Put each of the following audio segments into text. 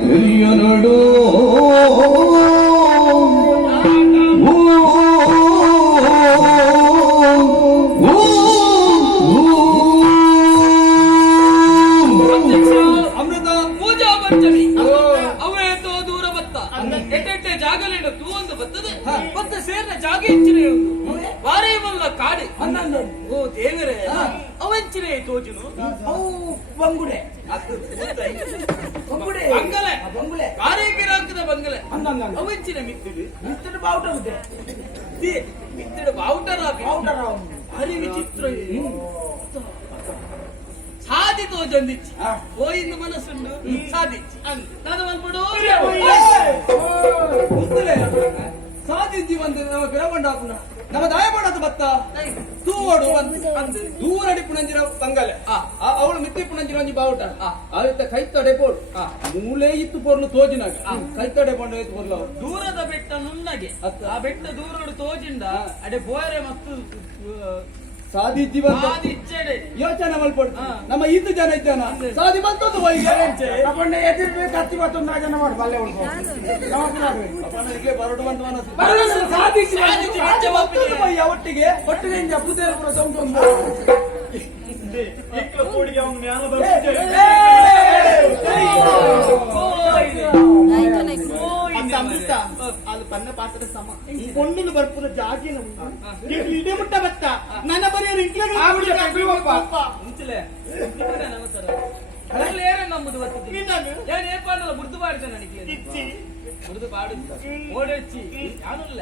ಹಿರಿಯನಡು ಅಮೃತ ಪೂಜಾ ಪಂಚಮಿ ಅವೇ ತೋ ದೂರ ಬತ್ತ ಎಟ್ಟೆಟ್ಟೆ ಜಾಗಲೇನು ತೂ ಒಂದು ಬತ್ತದೆ ಮತ್ತೆ ಸೇರ್ನ ಜಾಗ ಹೆಚ್ಚಿನ ವಾರೇ ಮಲ್ಲ ಕಾಡೆ ಓ ದೇವರೇ ಅವಂಚಿನೇ ತೋಜುನು ಅವು ಬಂಗುಡೆ ಬಂಗಲೆ ಕಾರ್ಯಕ್ಕಿರಾಕದ ಬಂಗಲೆ ಅವಂಚಿನ ಮಿತ್ತಿಡು ಮಿತ್ತಡ ಬಾವುಟ ಇದೆ ಮಿತ್ತಿಡು ಬಾವುಟರ ಹರಿ ವಿಚಿತ್ರ ಸಾಧಿ ತೋಜೊಂದಿಚ್ಚಿ ಓಯಿಂದ ಮನಸ್ಸುಂಡು ಸಾಧಿಚ್ಚಿ ನಾನು ಬಂದ್ಬಿಡು ಸಾಧಿಸಿ ಬಂದ್ರೆ ನಮ್ಮ ಗಿರಗೊಂಡ ನಮ್ಮ ದಯಮಾಡದ ಬತ್ತ ತೂವಡು ಅಂದ್ರೆ ದೂರ ಅಡಿಪುಣಂಜಿರ ಬಂಗಲೆ ಅವಳು ಮಿತ್ತಿ ಪುಣಂಜಿರ ಒಂಜಿ ಬಾವುಟ ಆಯ್ತ ಕೈತಡೆ ಬೋಡು ಮೂಲೆ ಇತ್ತು ಪೊರ್ಲು ತೋಜಿನಾಗ ಕೈತಡೆ ಬೋಂಡು ಆಯ್ತು ಪೊರ್ಲು ದೂರದ ಬೆಟ್ಟ ನುಣ್ಣಗೆ ಆ ಬೆಟ್ಟ ದೂರಡು ತೋಜಿಂದ ಅಡೆ ಬೋರೆ ಮತ್ತು ಸಾಧಿಸಿ ಇಚ್ಚೆಡೆ ಯೋಚನೆ ಮಲ್ಪಡು ನಮ್ಮ 5 ಜನ ಇದ್ದಾನ ಸಾಧಿ ಬಂತದ್ದು ತಗೊಂಡೆ ಎದಿರ್ಬೇಕು 10-11 ಜನ ಮಾಡಿ ಬಲ್ಲೆ ಉಳ್ಕೊ ಬರಡು ಬಂತು ಒಟ್ಟಿಗೆ ಪುತ್ತೇ ಕೂಡ ಸೌಂಡ್ ಅಮೃತ ಅದು ಪನ್ನ ಪಾತ್ರದ ಸಮ ಕೊಂಡಲು ಬರ್ಪುರ ಜಾಗಿನ ಇಡೀ ಮುಟ್ಟ ಬತ್ತ ನನ್ನ ಬರೆಯರು ನಮ್ಮದು ಏರ್ಪಾಡಲ್ಲ ಮುರಿದು ಬಾಡಿದ ನನಗೆ ಮುರಿದು ಬಾಡಿದ ಓಡಚ್ಚಿ ಯಾನುಲ್ಲ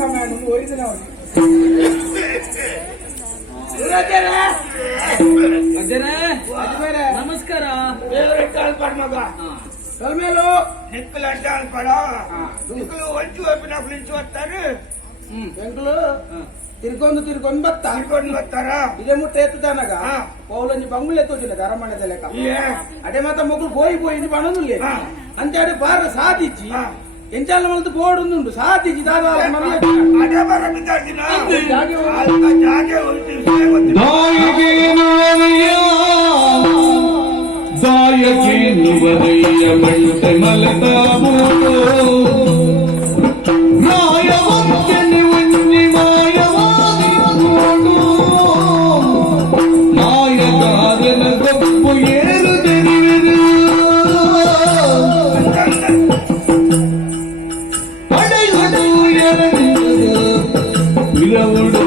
ಸಮಯ ಒರಿಜಿನ ನಮಸ್ಕಾರ ಮಗ ಮೇಲು ನಿಕ್ಕಲು ಅಡ್ಡ ನಿಕ್ಕಲು ಒಂಚು నుంచి వస్తారు ಬೆಂಕಲು ತಿರ್ಕೊಂಡು ಬರ್ತಾರ ಇದೇ ಮುಟ್ಟ ಎತ್ತದಾನಾಗ ಪೌಲಂಜಿ ಬಂಗುಳು ಎತ್ತೋದಿಲ್ಲ ಅರಮನೆದ ಲೆಕ್ಕ ಅದೇ ಮಾತ್ರ ಮಗಳು పోయి పనుంది అంటే అడే బాగా సాధించి ఎంచాల మనతో పోడుండు సాధించి దాయకేనువదయ్య మంటె మలతాము రాయవంతని ఉన్ని మాయవాది పోడు మాయగారన గొప్పు ఏరు తెరివెను పడయుడు ఎరందు విరవుడు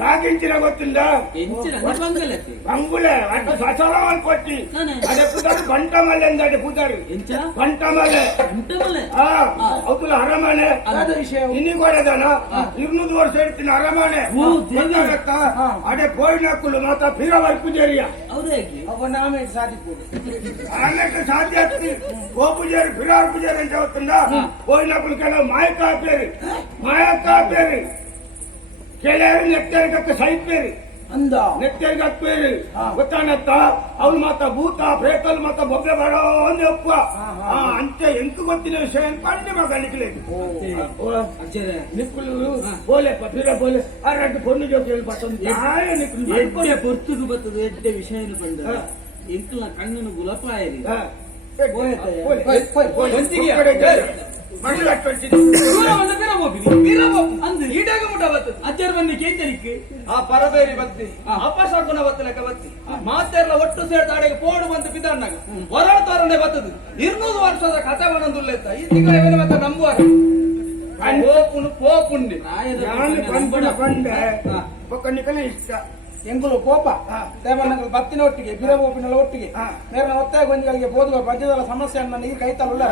జాగించిన ಗೊತ್ತಿಲ್ಲ ಬಂಗುಲೆ ಅಟ್ಟು ಸಸರವನ್ನು ಕೊಟ್ಟಿ ಅದಕ್ಕೆ ಬಂಟ ಮಲೆ ಅಂದಾಡಿ ಕೂತಾರು ಬಂಟ ಮಲೆ ಅವತುಲ ಅರಮನೆ ಇನಿ ಕೊಡದನ 200 ವರ್ಷ ಇರ್ತೀನಿ ಅರಮನೆ ಅಡೆ ಪೋಯಿನಕ್ಕಳು ಮಾತ ಫಿರ ವರ್ಪುಜೇರಿಯ ಅವನ ಆಮೇಲೆ ಸಾಧಿಸ್ಬೋದು ಆಮೇಲೆ ಸಾಧ್ಯ ಆಗ್ತಿ ಓ ಪೂಜಾರಿ ಫಿರ ಪೂಜಾರಿ ಅಂತ ಗೊತ್ತಿಲ್ಲ ಪೋಯಿನಕ್ಕಳು ಕೆಲವು ಮಾಯಕಾಪೇರಿ ಕೆಲವರು ನೆತ್ತರಿಗಕ್ಕೆ ಸೈಪೇರಿ ಅಂದ ನೆತ್ತರಿಗೆ ಹಾಕ್ಬೇರಿ ಗೊತ್ತಾನತ್ತ ಅವ್ರು ಮಾತ ಭೂತ ಪ್ರೇತಲ್ ಮಾತ ಬೊಬ್ಬೆ ಬರೋ ಒಪ್ಪ ಅಂತೆ ಎಂಕು ಗೊತ್ತಿನ ವಿಷಯ ಪಂಡೆ ಮಗ ನಿಕ್ಲೇದು ನಿಕ್ಕುಲು ಬೋಲೆಪ್ಪ ಫಿರ ಬೋಲೆ ಆ రెండు పొన్ను జోకులు పట్టండి ಎಡ್ಡೆ ಪೊರ್ತುದು ಬರ್ತದೆ ಎಡ್ಡೆ ವಿಷಯ ಪಂಡ ಎಂಕಲ ಕಣ್ಣನ್ನು ಗುಲಪಾಯರಿ ಆ ಪರಬೇರಿ ಬತ್ತಿ ಅಪಶಕುನ ಬತ್ತಲಕ ಬತ್ತಿ ಮಾತೆಲ್ಲ ಒಟ್ಟು ಸೇರ್ತಾಡೆಗೆ ಪೋಡು ಬಂದು ಬಿದ್ದಾಗ ಹೊರತಾರನೆ ಬತ್ತದು 200 ವರ್ಷದ ಕಥೆ ಬಂದುಲ್ಲೆತ್ತ ಈ ತಿಂಗಳ ಮತ್ತೆ ನಂಬುವ ಪೋಪುಂಡಿ ಪಂಡೆ ಪೊಕ್ಕನಿಕನೇ ಇಷ್ಟ ಎಂಗುಲು ಕೋಪ ದೇವನಗಳು ಬತ್ತಿನ ಒಟ್ಟಿಗೆ ಬಿರಬೋಪಿನ ಒಟ್ಟಿಗೆ ನೇರನ ಒತ್ತಾಯ ಗೊಂಜಿಗಳಿಗೆ ಬೋದುವ ಬಜ್ಜದ ಸಮಸ್ಯೆಯನ್ನು ನೀರು ಕೈತಲ್ಲ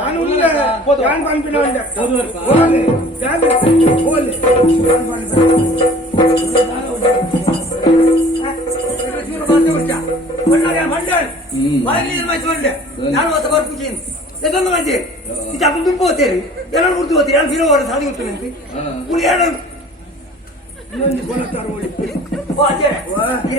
ಇದೊಂದು ಮಂದಿ ಇದು ದುಡ್ಡು ಹೋಗ್ತೇರಿ ಎಲ್ಲ ಉರ್ದು ಹೋಗ್ತೀರಿ ಅಲ್ಲಿ ಬೀರೋ ಸಾಧಿ ಹೋಗ್ತೇನೆ ಇನ್ನೊಂದು ಕೊಲತ್ತಾರ ಓಡಿ ಓ ಅದೇ